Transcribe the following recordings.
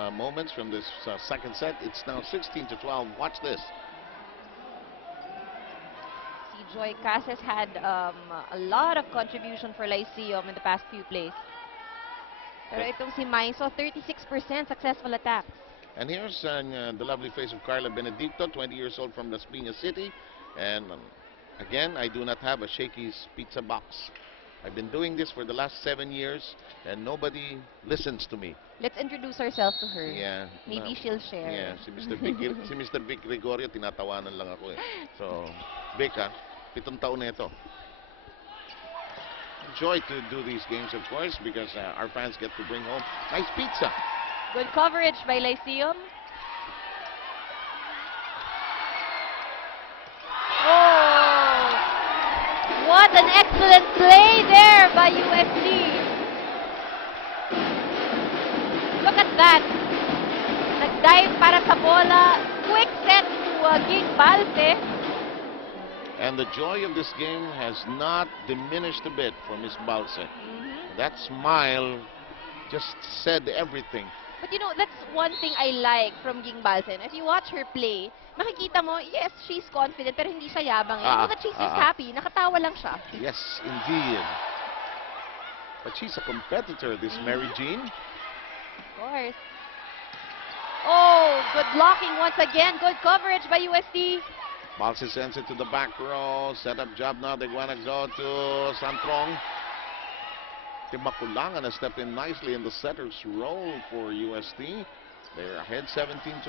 moments from this second set. It's now 16-12. Watch this. Si Joy Cas has had a lot of contribution for Lyceum in the past few plays. Pero itong si Maiso, 36% successful attacks. And here's the lovely face of Carla Benedicto, 20 years old from Las Piñas City. And again, I do not have a Shakey's Pizza box. I've been doing this for the last 7 years, and nobody listens to me. Let's introduce ourselves to her. Yeah. Maybe she'll share. Yeah, si Mr. Vic Gregorio, tinatawanan lang ako eh. So, Vic, 7 taon na ito. Enjoy to do these games, of course, because our fans get to bring home nice pizza. Good coverage by Lyceum. Oh! What an excellent play there by UST. Look at that. Nag-dive para sa bola. Quick set to Ging Balse. And the joy of this game has not diminished a bit for Miss Balse. That smile just said everything. But you know, that's one thing I like from Ging Balse. If you watch her play, makikita mo, yes, she's confident, pero hindi siya yabang. You know that she's just happy. Nakatawa lang siya. Yes, indeed. But she's a competitor, this Mary Jean. Of course. Oh, good blocking once again. Good coverage by UST. Balse sends it to the back row. Set up job now. They want to go to Santrong. Timakulangan has stepped in nicely in the setter's role for UST. They're ahead 17-12.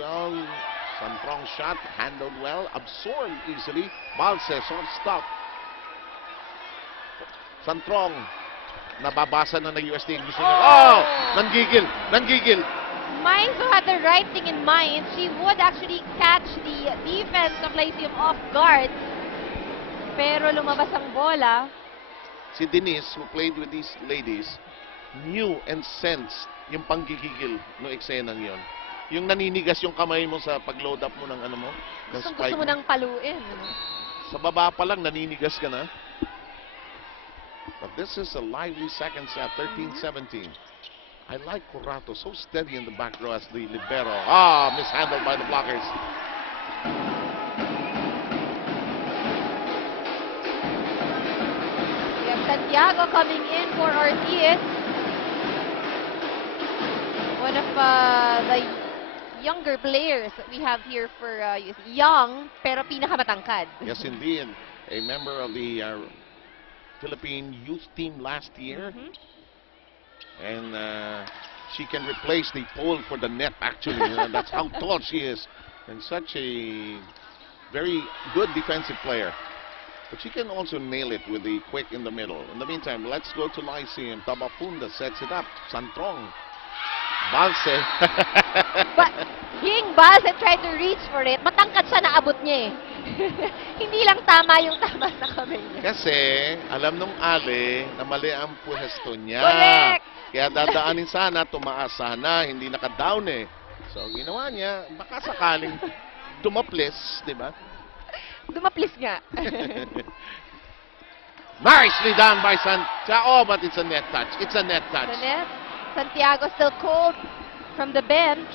Santrong shot handled well, absorbed easily. Balse short stop. Santrong nababasa na ng UST. Gusto niya. Oh! Nanggigil. Maiso had the right thing in mind. She would actually catch the defense of Lyceum off guard. Pero lumabas ang bola. Si Denise, who played with these ladies, knew and sensed yung panggigigil no eksenang yon. Yung naninigas yung kamay mo sa pag-load up mo ng ano mo. Gusto mo nang paluin. Sa baba pa lang, naninigas ka na. But this is a lively second set, 13-17. I like Curato, so steady in the back row as the libero. Mishandled by the blockers. We have Santiago coming in for Ortiz. One of the younger players that we have here for young, pero pinakamatangkad. Yes, indeed. A member of the Philippine youth team last year. And she can replace the pole for the net, actually. That's how tall she is. And such a very good defensive player. But she can also nail it with the quick in the middle. In the meantime, let's go to Lyceum. Tabafunda sets it up. Santrong. Balse. But Ging Balse tried to reach for it. Matangkad siya, naabot niya eh. Hindi lang tama yung tama sa kamay niya. Kasi, alam nung Ale na mali ang pwesto niya. Correct! Kaya dadaanin sana, tumaas sana, hindi naka-down eh. So, ginawa niya, baka sakaling dumaplis, di ba? Dumaplis nga. Nicely done by Santiago, but it's a net touch. It's a net touch. The net. Santiago still cold from the bench.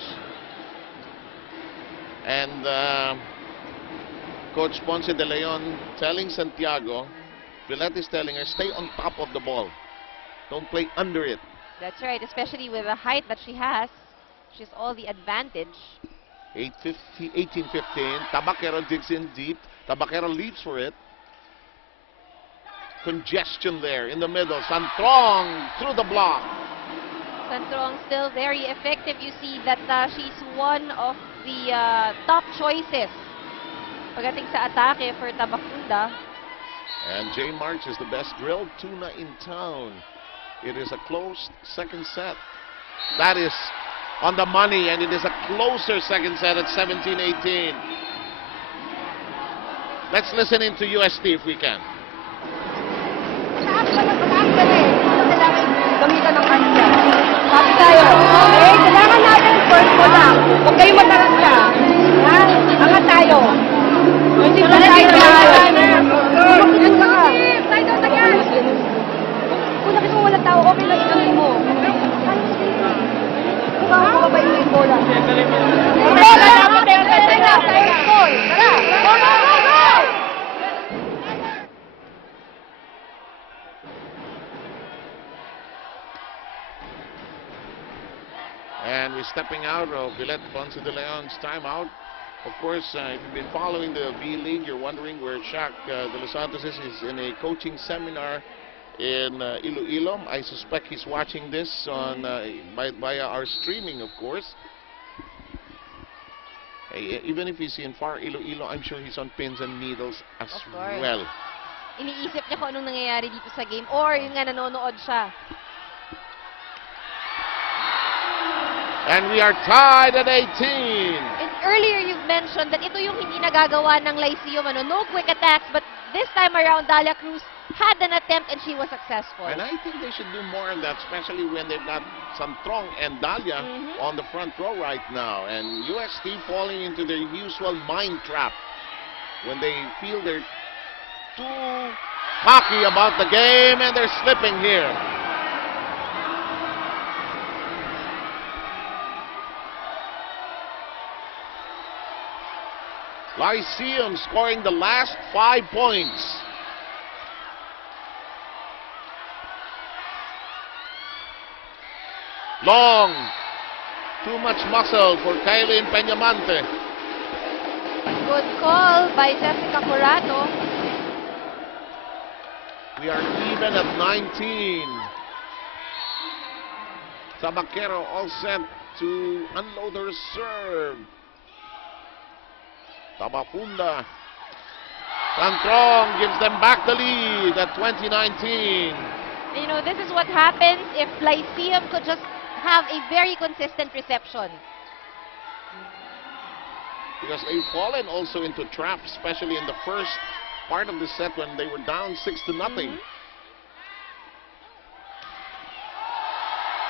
And Coach Ponce de Leon telling Santiago, Villette is telling her, stay on top of the ball. Don't play under it. That's right, especially with the height that she has. She has all the advantage. 18-15. Tabaquero digs in deep. Tabaquero leaps for it. Congestion there in the middle. Santrong through the block. Santrong still very effective. You see that she's one of the top choices pagdating sa atake for Tabafunda. And J. March is the best grilled tuna in town. It is a close second set. That is on the money, and it is a closer second set at 17-18. Let's listen into UST if we can. Gamitan ng kanya. Sabi tayo, okay, kailangan natin first ko lang. Huwag kayong matarasya. Ha? Angat tayo. Hindi ba tayo na? Umakit ka. Tayo daw tagal. Kung nakita mo walang tao, okay lang mo. Kung ba yung bola And we're stepping out of Villette Ponce de Leon's timeout. Of course, if you've been following the V-League, you're wondering where Shaq de Los Santos is. He's in a coaching seminar in Iloilo. I suspect he's watching this on via our streaming, of course. Even if he's in far Iloilo, I'm sure he's on pins and needles as Of course. well. Iniisip niya kung anong nangyayari dito sa game or yung nga nanonood siya. And we are tied at 18. And earlier you've mentioned that ito yung hindi nagagawa ng Lyceum, no quick attacks, but this time around Dalia Cruz had an attempt and she was successful. And I think they should do more of that, especially when they've got Santrong and Dalia on the front row right now. And UST falling into their usual mind trap when they feel they're too cocky about the game and they're slipping here. Lyceum scoring the last 5 points. Long. Too much muscle for Kailin Peñamante. Good call by Jessica Corrado. We are even at 19. Sabaquero all set to unload her serve. Tabapunda. Santrong gives them back the lead at 2019. You know, this is what happens if Lyceum could just have a very consistent reception. Because they've fallen also into traps, especially in the first part of the set when they were down 6-0.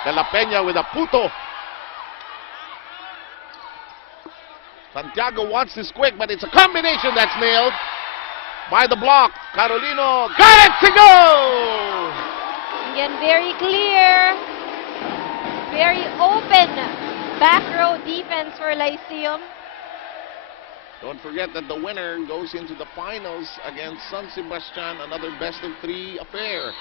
De La Peña with a puto. Santiago wants this quick, but it's a combination that's nailed by the block. Carolino got it to go! Again, very clear, very open back row defense for Lyceum. Don't forget that the winner goes into the finals against San Sebastian, another best-of-3 affair.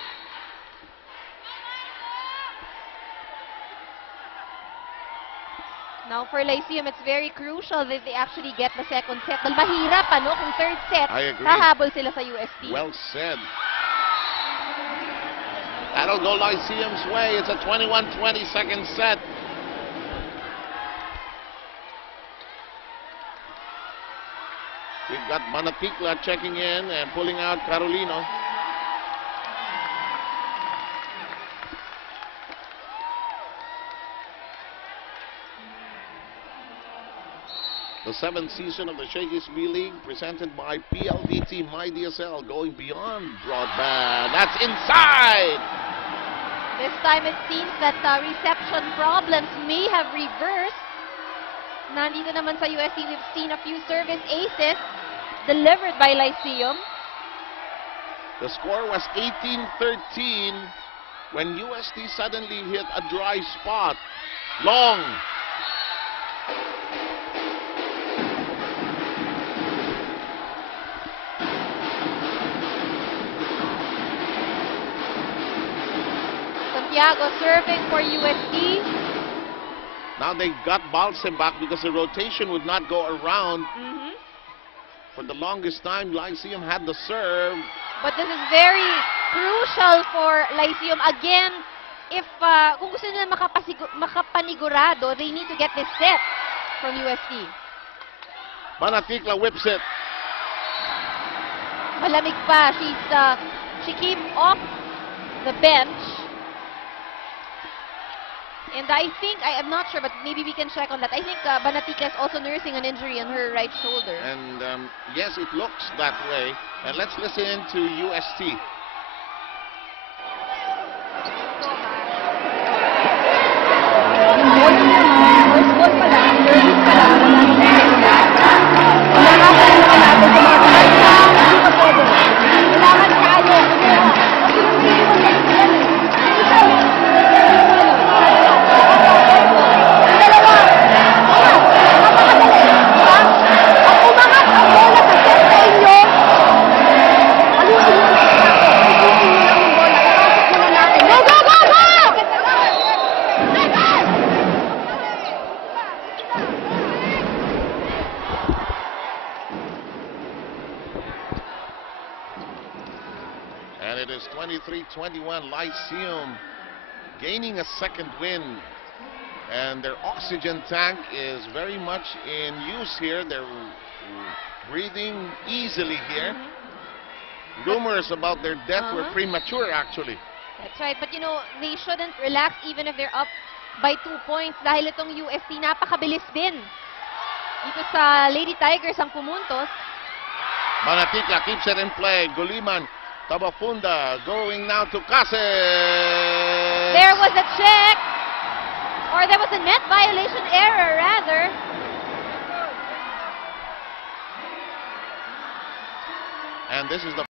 Now for Lyceum, it's very crucial that they actually get the second set. Dahil mahirap, kung third set, I agree. hahabol sila sa UST. Well said. That'll go Lyceum's way. It's a 21-20 second set. We've got Manatikla checking in and pulling out Carolino. The 7th season of the Shakey's V-League presented by PLDT MyDSL, going beyond broadband. That's inside! This time it seems that reception problems may have reversed. Nandito naman sa UST, we've seen a few service aces delivered by Lyceum. The score was 18-13 when UST suddenly hit a dry spot. Long. Santiago serving for UST. Now they got Balse back because the rotation would not go around. For the longest time, Lyceum had the serve. But this is very crucial for Lyceum. Again, if kung gusto nila makapanigurado, they need to get this set from UST. Manatikla whips it. Malamig pa. She came off the bench. And I think, I am not sure, but maybe we can check on that. I think Banatika is also nursing an injury on her right shoulder. And yes, it looks that way. And let's listen to UST. 23-21, Lyceum gaining a second win. And their oxygen tank is very much in use here. They're breathing easily here. Rumors about their death were premature, actually. That's right. But you know, they shouldn't relax even if they're up by 2 points dahil itong UST napakabilis din. Dito sa Lady Tigers ang pumuntos. Manatikla keeps it in play. Guliman, Tabafunda going now to Cases. There was a check. Or there was a net violation error, rather. And this is the